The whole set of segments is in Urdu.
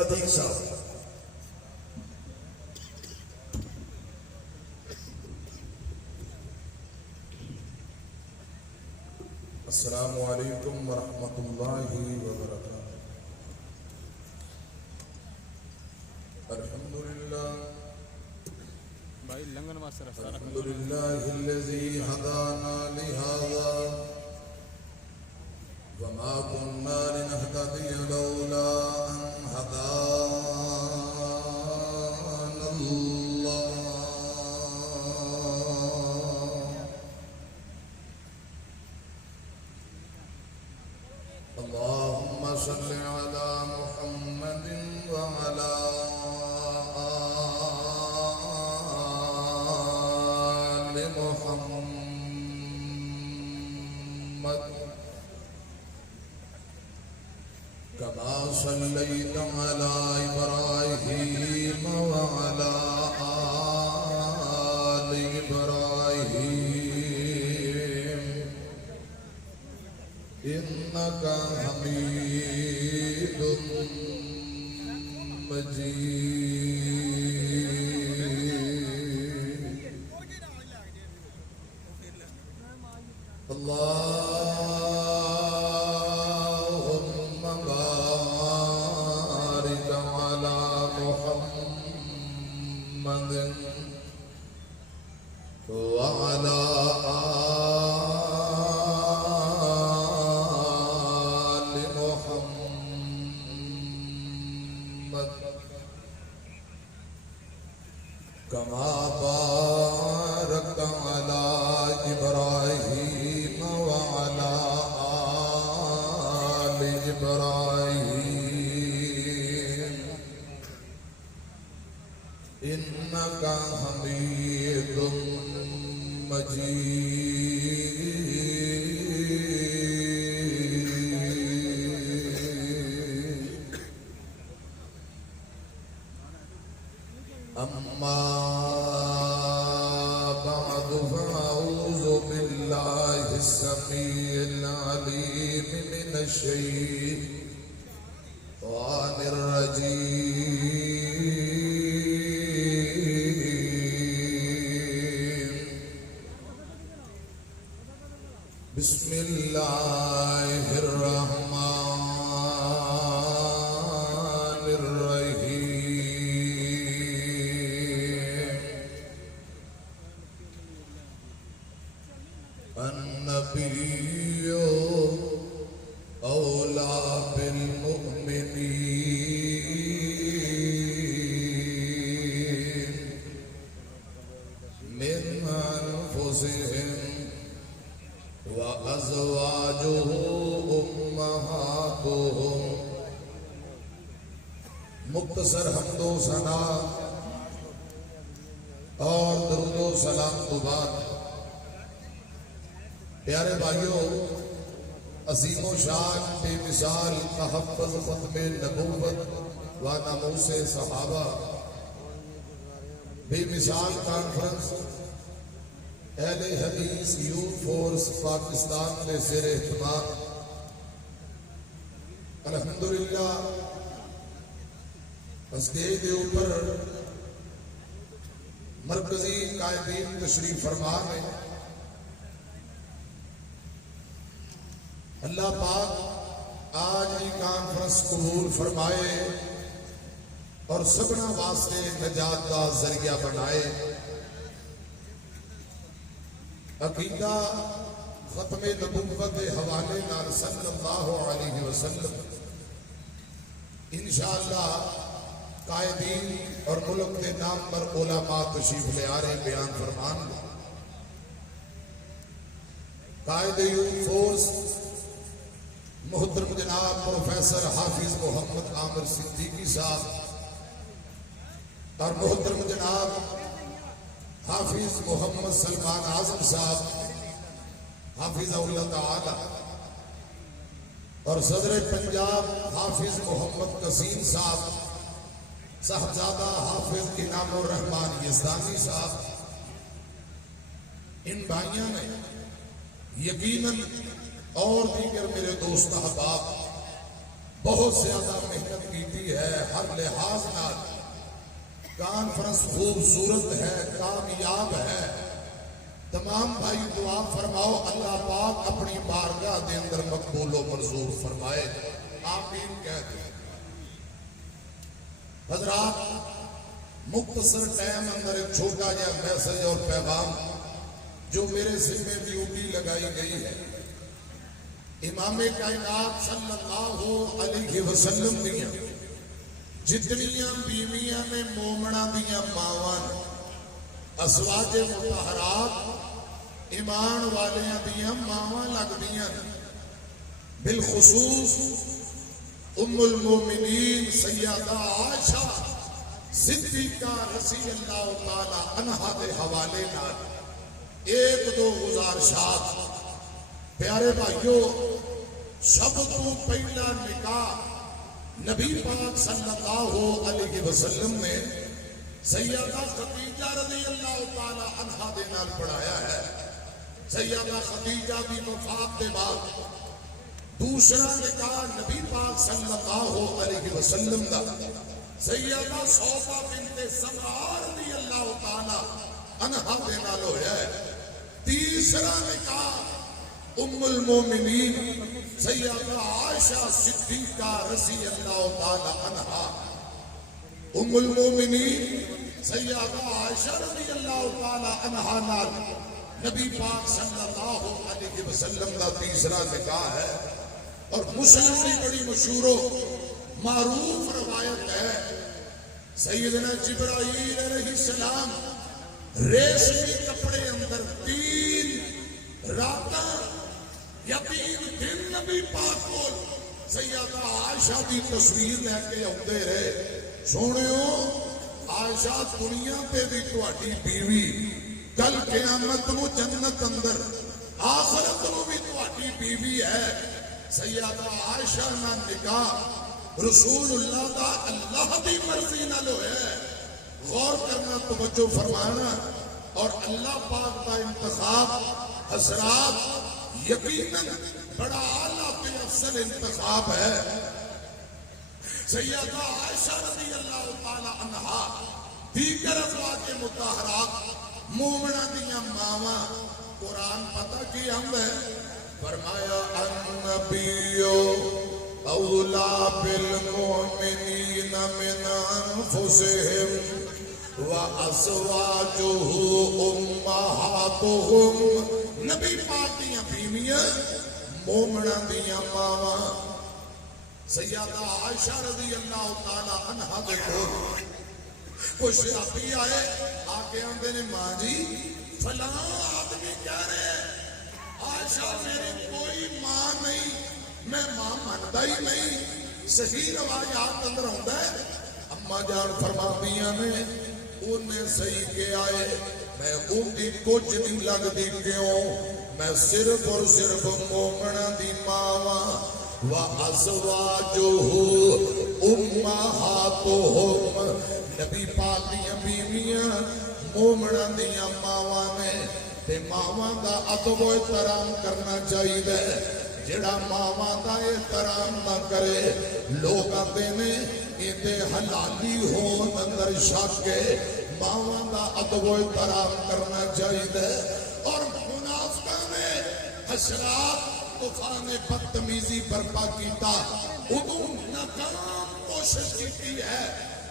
عتیق صاحب. السلام علیکم ورحمۃ اللہ وبرکاتہ. الحمد للہ الذی ہدانا لہذا وما كنا لنهتدي لولا ان هدانا الله. اللهم صل على محمد وعلى آل محمد كما صليت على إبراهيم وعلى آل إبراهيم إنك حميد مجيد. اللهم بارك على محمد وعلى آل محمد كما باركت على إبراهيم وعلى آل إبراهيم إنك حميد مجيد. أما بعد فأعوذ بالله السميع العليم من الشيطان الرجيم. بسم الله الرحمن الرحيم. النبي أولى بالمؤمنين من أنفسهم وأزواجه أمهاتهم. مختصر حمد و ثنا اور درود و سلام کے بعد پیارے بھائیوں، عظیم و شان بے مثال تحفظ ختم نبوت و ناموس صحابہ بے مثال کانفرنس اہل حدیث یوتھ فورس پاکستان کے زیر اہتمام الحمدللہ اسٹیج کے اوپر مرکزی قائدین تشریف فرما ہے. اللہ پاک آج کی کانفرنس قبول فرمائے اور سبنا واسطے نجات کا ذریعہ بنائے. عقیدہ ختم نبوت کے حوالے نال صلی اللہ علیہ وسلم انشاءاللہ قائدین اور ملک کے نام پر علماء تشریف لے آ رہے بیان فرمان. قائد یوتھ فورس محترم جناب پروفیسر حافظ محمد عامر صدیقی صاحب اور محترم جناب حافظ محمد سلمان اعظم صاحب حافظ اللہ تعالی اور صدر پنجاب حافظ محمد قسیم صاحب، صاحبزادہ حافظ انعام الرحمان یزدانی صاحب. ان بھائیوں نے یقیناً اور دیگر میرے دوست احباب بہت زیادہ محنت کی ہے، ہر لحاظ نال کانفرنس خوبصورت ہے، کامیاب ہے۔ تمام بھائی دعا فرماؤ اللہ پاک اپنی بارگاہ دے اندر مقبول و منظور فرمائے، آمین کہہ دیں۔ حضرات مختصر ٹائم اندر ایک چھوٹا جہا میسج اور پیغام جو میرے ذمہ ڈیوٹی لگائی گئی ہے، امام کائنات صلی اللہ علیہ وسلم دیاں جتنیاں بیویاں نے مومنہ دیاں ماواں نے، ازواج مطہرات ایمان والیاں دیاں ماواں لگ دیاں، بالخصوص ام المومنین سیدہ عائشہ صدیقہ رضی اللہ تعالی عنہا دے حوالے نال ایک دو گزارشات۔ پیارے بھائیو، سب تو پہلا نکاح نبی پاک صلی اللہ علیہ وسلم نے سیدہ خدیجہ رضی اللہ تعالی عنہا دے نال پڑھایا ہے۔ سیدہ خدیجہ دی وفات کے بعد دوسرا نکاح نبی پاک صلی اللہ علیہ وسلم دا سیدہ صوبہ بنت زمعہ رضی اللہ تعالی عنہا دے نال ہویا ہے۔ تیسرا نکاح ام المومنین سیدہ عائشہ صدیقہ رضی اللہ تعالی عنہا، ام المومنین سیدہ عائشہ رضی اللہ تعالی عنہا نال نبی پاک صلی اللہ علیہ وسلم کا تیسرا نکاح ہے۔ اور مسلم کی بڑی مشہور و معروف روایت ہے، سیدنا جبرائیل علیہ السلام ریشمی کپڑے اندر 3 راتاں یا 3 دن نبی پاک کو سیدہ عائشہ کی تصویر لے کے آتے رہے۔ سونیو، عائشہ دنیا پہ بھی تہاڈی بیوی، کل قیامت نو جنت اندر آخرت نو بھی تہاڈی بیوی ہے۔ سیدہ عائشہ نہ نکاح رسول اللہ دا اللہ دی مرضی نال ہوئے۔ غور کرنا، توجہ فرمانا، اور اللہ پاک کا انتخاب حضرات یقیناً بڑا اعلیٰ تے افضل انتخاب ہے۔ سیدہ عائشہ رضی اللہ تعالی عنہا دیگر ازواج مطہرات مومنہ دیاں ماواں، قرآن پتہ کی ہم ہے، فرمایا النبی اولا بالمؤمنین من انفسہم وازواجہ امہاتہم۔ نبی پاک دیاں بیویاں مومنہ دیاں ماواں سیدہ عائشہ رضی اللہ تعالی عنہا دے کول کوئی صحابی آئے، آکے آندے نے ماں جی فلاں آدمی کہہ رہے عائشہ میری کوئی ماں نہیں، میں ماں مانتا ہی نہیں۔ صحیح روایات اندر ہوتا ہے، اماں جان فرماندیاں نے انہیں صحیح کے آئے، میں ان کی کچھ نہیں لگ دی کیوں، میں صرف اور صرف مومنہ دی ماواں وَأَزْوَاجُهُ أُمَّهَاتُهُمْ۔ نبی پاک دیاں بیویاں مومنہ دیاں ماواں نے، تے ماواں دا ادب و احترام کرنا چاہیے۔ جڑا ماواں دا احترام نہ کرے، لوگ آتے نے اندے حلالی ہون اندر شک ہے۔ ماواں دا ادب و احترام کرنا چاہیے۔ اور منافقہ نے حشرات طوفان بدتمیزی برپا کیتا، ادوں ناکام کوشش کی ہے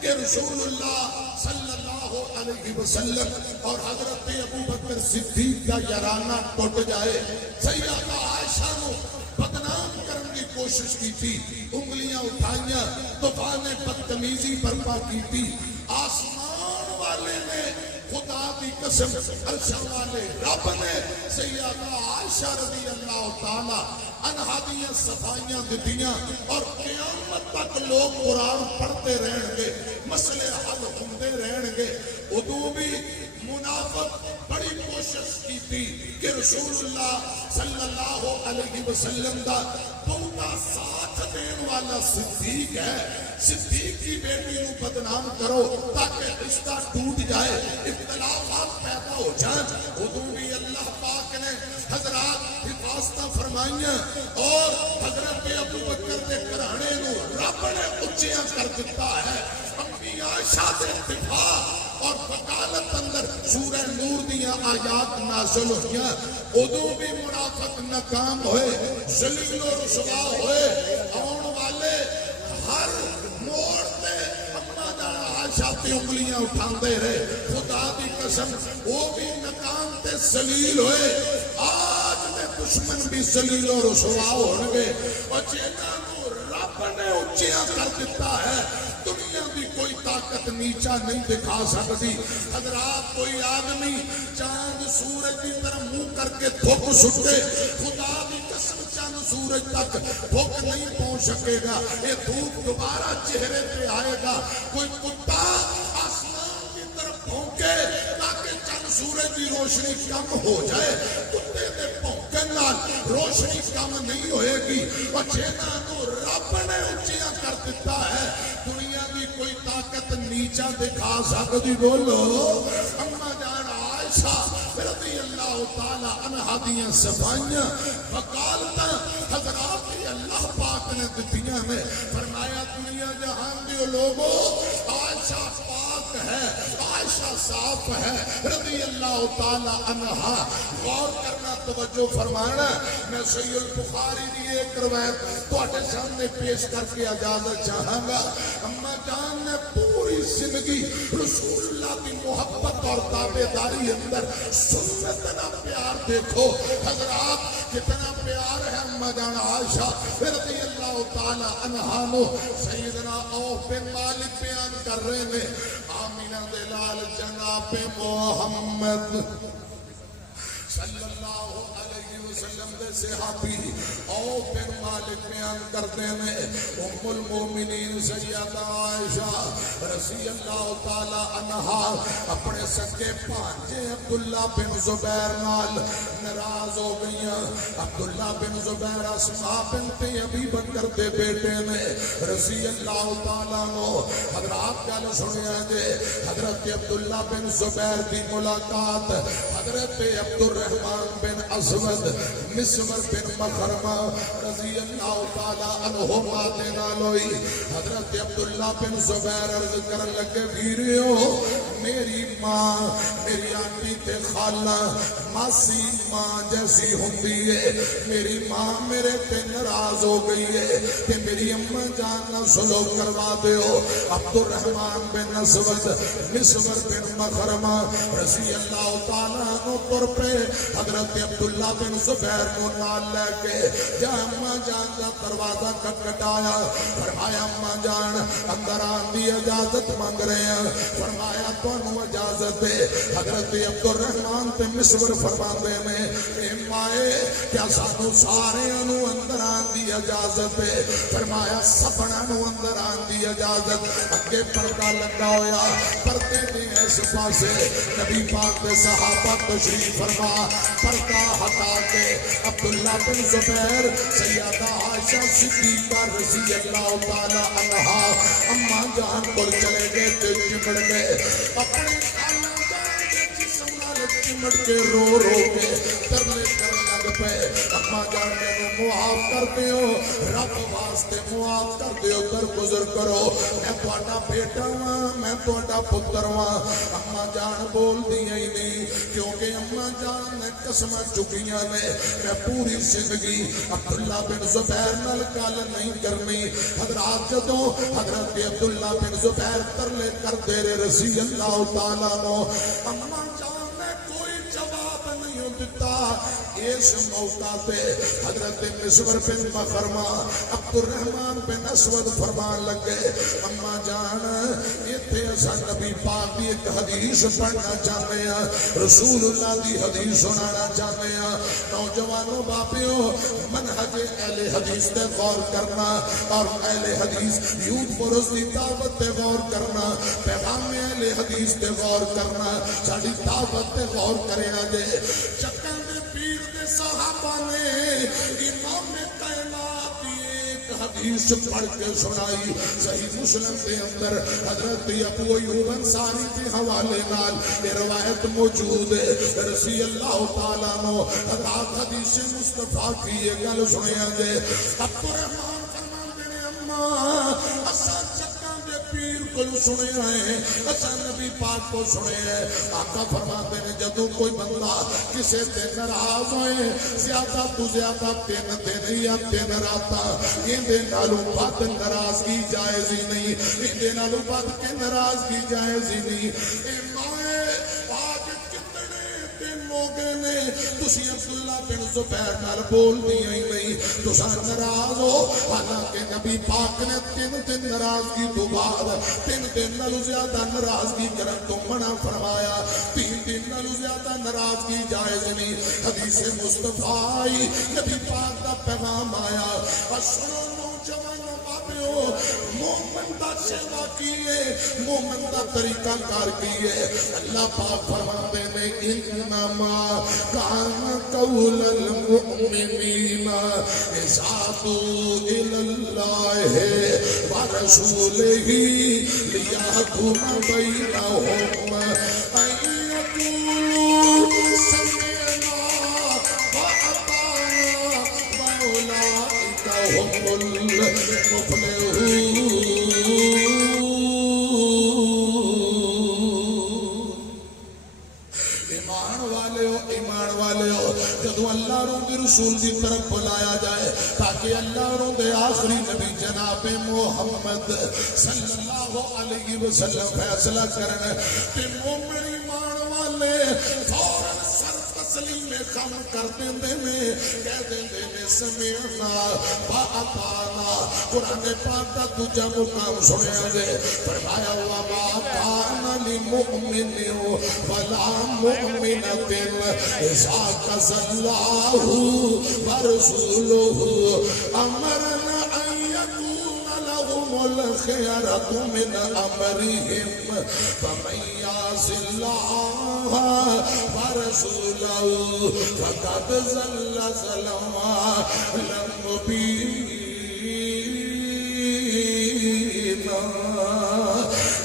کہ رسول اللہ صلی اللہ علیہ وسلم اور حضرت ابو بکر صدیق کا یارانہ ٹوٹ جائے۔ سیدہ عائشہ نو بدنام کرنے کی کوشش کی تھی، انگلیاں اٹھائیاں، طوفان بدتمیزی برپا کی تھی۔ آسمان والے نے، خدا دی قسم، عرش والے رب نے سیدہ عائشہ رضی اللہ تعالی عنہا دیاں صفائیاں دتیاں، اور قیامت تک لوگ قرآن پڑھتے رہن گے، مسئلے حل ہوندے رہن گے۔ ادو بھی منافق بڑی کوشش کی تھی کہ رسول اللہ صلی اللہ علیہ وسلم دا بہتا ساتھ دین والا صدیق ہے، صدیق کی بیٹی نو بدنام کرو تاکہ رشتہ ٹوٹ جائے، اختلافات پیدا ہو جائیں۔ ادو بھی اللہ پاک نے حضرات درخواستاں فرمائیاں اور حضرت ابو بکر دے گھرانے نو رب نے اچیاں کر دیتا ہے. امی عائشہ دے دفاع اور وکالت اندر سورہ نور دیاں آیات نازل ہوئیاں. ادو بھی منافق ناکام ہوئے, ذلیل و رسوا ہوئے. آن والے ہر موڑ تے اما جان عائشہ تے انگلیاں اٹھاندے رہے. خدا دی قسم وہ بھی ناکام تے ذلیل ہوئے. آج میں دشمن بھی ذلیل و رسوا ہونگے. اور جنہاں کو رب نے اچیاں کر دیتا ہے, دنیا کی کوئی طاقت نیچا نہیں دکھا سکتی. حضرات کوئی آدمی چاند سورج کی طرح منہ کر کے تھوک سٹے, خدا کی قسم چاند سورج تک تھوک نہیں پہنچ سکے گا. یہ دھوپ دوبارہ چہرے پہ آئے گا. کوئی کتا آسمان کی طرف بھونکے تاکہ چاند سورج کی روشنی کم ہو جائے, کتے دے بھونکن نال روشنی کم نہیں ہوئے گی. اور جنہاں کو رب نے اچیاں کر دیتا ہے, دنیا کی کوئی طاقت نیچا دکھا سکتی. بولو اما جان عائشہ رضی اللہ تعالی عنہا دیاں صفائیاں وکالتاں حضرات کی اللہ پاک نے دتیاں نے. فرمایا دنیا جہان دیو لوگو, عائشہ پاک ہے, عائشہ صاف ہے رضی اللہ تعالی عنہا. غور کرنا, توجہ فرمانا. میں صحیح البخاری دی ایک روایت تواڈے سامنے پیش کر کے اجازت چاہاں گا. اما جان نے پوری زندگی رسول اللہ کی محبت اور تابعداری اندر سنت کا پیار دیکھو حضرات کتنا پیار ہے. اما جان عائشہ رضی اللہ تعالی عنہا نو سیدنا عوف بن مالک بیان کر رہے ہیں. آمینہ دلال جناب محمد صلی اللہ علیہ وسلم دے صحابی عوف بن مالک بیان کرتے ہیں, ام المومنین سیدہ عائشہ رضی اللہ تعالی عنہا اپنے سکے بھانجے عبداللہ بن زبیر نال ناراض ہو گئیاں. عبداللہ بن زبیر اسماء بنت ابی بکر دے بیٹے نے رضی اللہ تعالیٰ عنہ. حضرات گل سنیا جے, حضرت عبداللہ بن زبیر دی ملاقات حضرت عبدالرحمن بن اسود مسور بن مخرمہ رضی اللہ تعالیٰ عنہما دے نال ہوئی. حضرت عبداللہ بن زبیر عرض کرن لگے, ویریو میری ماں میری آنٹی تے خالہ ماسی ماں جیسی ہوندی ہے, میری ماں میرے تے ناراض ہو گئی ہے کہ میری اماں جان نہ سلوک کروا دیو. عبدالرحمن بن اسود مسور بن مخرمہ رضی اللہ تعالیٰ عنہ پر پہ حضرت عبداللہ بن زبیر کو نال لے کے جا اماں جان کا دروازہ کھٹکھٹایا. فرمایا اماں جان اندر آن دی اجازت مانگ رہے ہیں. فرمایا تانوں اجازت ہے. حضرت عبدالرحمن تے مسور فرماندے نے, اے مائے کیا سانو سارے انو اندر آن دی اجازت ہے؟ فرمایا سبنا نو اندر آن دی اجازت. اگے پردہ لگا ہویا, پردے دے اس پاسے نبی پاک دے صحابہ تشریف فرما, پردہ ہٹا کے عبداللہ بن زبیر سیدہ عائشہ صدیقہ رضی اللہ تعالی عنہا اما جان کو چلے گئے تے چمڑ گئے. اپنے خالہ جان کے جسم نال چمڑ کے رو رو کے ترلے کرنے لگ پے, اما جان میں معاف کر دیو, رب واسطے معاف کر دیو, درگزر کرو, میں تہاڈا بیٹا ہاں, میں تہاڈا پتر ہاں. اما جان بول دیا ہی نہیں, کیونکہ اما جان نے قسم چکیاں نے میں پوری زندگی عبداللہ بن زبیر نال گل نہیں کرنی. حضرات جدوں حضرت عبداللہ بن زبیر ترلے کر دے رہے رضی اللہ تعالیٰ عنہ, اما جان نے کوئی جواب نہیں دیتا. اس موقع پہ حضرت مسور بن مخرمہ عبدالرحمن بن اسود فرمان لگے, اما جان ایتھے اساں نبی پاک دی ایک حدیث پڑھنا چاہتے ہیں, رسول اللہ دی حدیث سنانا چاہتے ہیں. نوجوانوں باپیوں منہج اہل حدیث تے غور کرنا اور اہل حدیث یوتھ فورس دی دعوت تے غور کرنا, پیغام اہل حدیث تے غور کرنا, ساڈی دعوت تے غور کریا جے. چکن دے پیر دے صحابہ نے امام کائنات ایک حدیث پڑھ کے سنائی صحیح مسلم کے اندر حضرت ابو ایوب انصاری کے حوالے نال یہ روایت موجود ہے رضی اللہ تعالیٰ عنہ حضرت حدیث مصطفیٰ کی یہ گل سنیا دے عبدالرحمن فرماندے نے اماں اساں چکاں دے پیر کو سنے ہیں اساں نبی پاک کو سنے ہیں آقا فرماتے ہیں جدوں کوئی بندہ کسے تے ناراض ہوئے زیادہ تو زیادہ 3 دن یا 3 راتاں ایندے نالوں بد ناراضگی جائز ہی نہیں ایندے نالوں بد کے ناراضگی جائز ہی نہیں اے مائے آج کتنے دن ہو گئے نے تسی عبداللہ بن زبیر نال بول دیا ہی نہیں تساں ناراض ہو حالانکہ نبی پاک نے 3 دن ناراضگی تو بعد 3 دن نالوں زیادہ ناراضگی کرن تو منع فرمایا 3 دن نالوں زیادہ ناراضگی جائز نہیں حدیث مصطفیٰ نبی پاک دا پیغام آیا اور سنو نوجوانوں بابیو مومن دا سیوا کیے مومن دا طریقہ کار کیے اللہ پاک فرماتے ہیں انما کان قول المؤمنین اذا دعوا الی اللہ ورسولہ لیحکم بینہم ان یقولوا سمعنا واطعنا واولئک هم المفلحون ایمان والے ہو جدو اللہ رو دے رسول دی طرف بلایا جائے تاکہ اللہ رو دے آخری نبی جناب محمد صلی اللہ علیہ وسلم فیصلہ کرنے تے مومن ایمان والے فوراً سر تسلیم کام کر دیندے میں کہہ دیندے میں سمعنا واطعنا قرآن پاک دا دوجا مقام سنیا دے فرمایا وما کان للمؤمن ولا مؤمنۃ اذا قضى الله ورسوله امرنا ان يكون لهم الخيرة من امرهم فمن يعص الله ورسوله فقد ضل ضلالا مبينا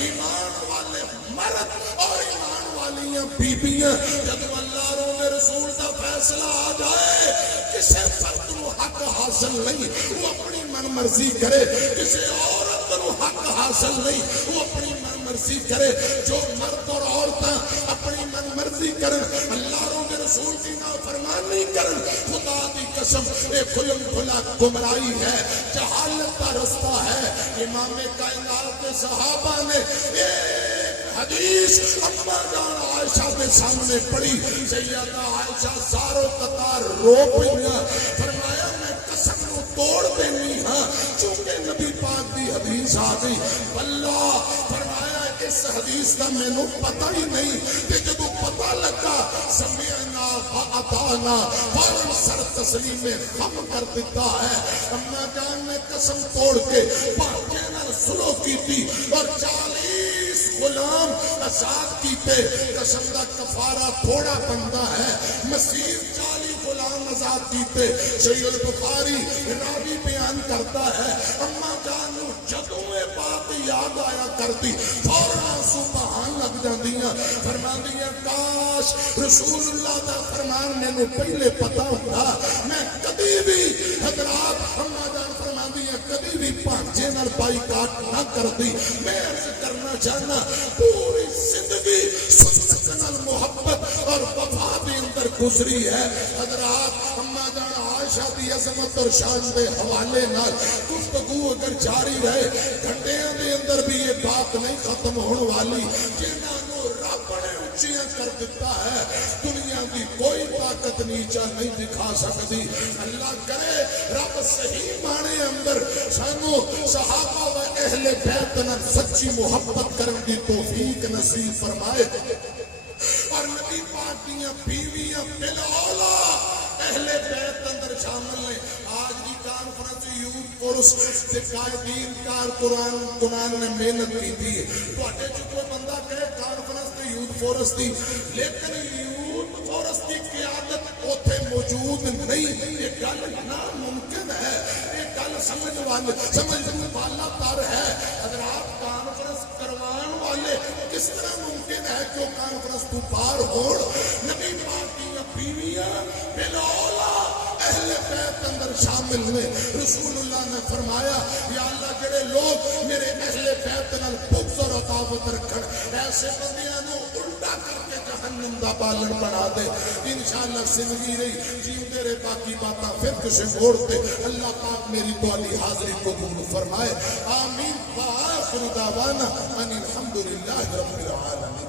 ایمان والے مرد اور ایمان والیاں بیبیاں جب اللہ رو رسول دا فیصلہ آ جائے کسے فرد نو حق حاصل نہیں وہ اپنی من مرضی کرے کسے عورت نو حق حاصل نہیں وہ اپنی من مرضی کرے جو مرد اور عورتاں اپنی من مرضی کرن اللہ رو رسول کی نافرمانی کرن خدا دی قسم اے کھلم کھلا گمراہی ہے جہالت کا رستہ ہے امام کائنات کے صحابہ نے ایک حدیث اما جان عائشہ کے سامنے پڑھی سیدہ عائشہ زارو قطار رو پڑھیا فرمایا میں قسم نو توڑ دینی ہاں چونکہ نبی پاک دی حدیث آ گئی واللہ فرمایا اس حدیث کا میں نو پتہ ہی نہیں کہ جب پتہ لگا سمعنا فاطعنا فوراً سر تسلیم خم کر دیتا ہے اما جان نے قسم توڑ کے پاکے نال سلو کی تھی اور 40 غلام آزاد کیتے قسم دا کفارہ تھوڑا بندہ ہے مسیح 40 غلام آزاد کیتے صحیح البخاری راوی بیان کرتا ہے اما جان نو جدوں یہ بات یاد آیا کرتی فوراً آنسو بہان لگ جاندیاں فرماندیاں کاش رسول اللہ دا فرمان میں نو پہلے پتا ہوتا میں کبھی بھی حضرات اما جان فرماندیاں کبھی بھی پانچے نال بائی کاٹ نہ کرتی میں عرض کرنا چاہنا پوری زندگی سنت نال محبت اور وفا دے اندر گزری ہے حضرات اما جان عائشہ دی عظمت اور شان دے حوالے نال گفتگو اگر جاری رہے گھنٹیاں دے اندر بھی یہ بات نہیں ختم ہونے والی جنہاں نو رب نے اونچیاں کر دیتا ہے دنیا کی کوئی طاقت نیچا نہیں دکھا سکتی اللہ کرے رب صحیح معنی اندر سانو صحابہ و اہل بیت نال سچی محبت کرن دی توفیق نصیب فرمائے اور نبی پاک دیاں بیویاں بالاولا اہل بیت اندر شامل ہیں آج کی کانفرنس یوتھ فورس سے قائدین کارکنان نے محنت کی تھی تو اٹھے جو کوئی بندہ کہے کانفرنس تے یوتھ فورس تھی لیکن یوتھ فورس کی قیادت اوتھے موجود نہیں یہ گل ناممکن ہے یہ گل سمجھ والے سمجھنے والا تر ہے. حضرات کانفرنس کروان والے کس طرح ممکن ہے کہ وہ کانفرنس تو پار ہون؟ نبی پاک کی بیویاں بلا اہل بیت اندر شامل ہوئے. رسول اللہ نے فرمایا یا اللہ جڑے لوگ میرے اہل بیت نال بغض اور عداوت رکھن ایسے بندیاں نو الٹا کر کے جہنم دا بالن بنا دے. انشاءاللہ زندگی رہی جیندے رہے باقی باتاں پھر کسے موڑ تے. اللہ پاک میری تواڈی حاضری قبول فرمائے. آمین. وآخر دعوانا ان الحمدللہ رب العالمین.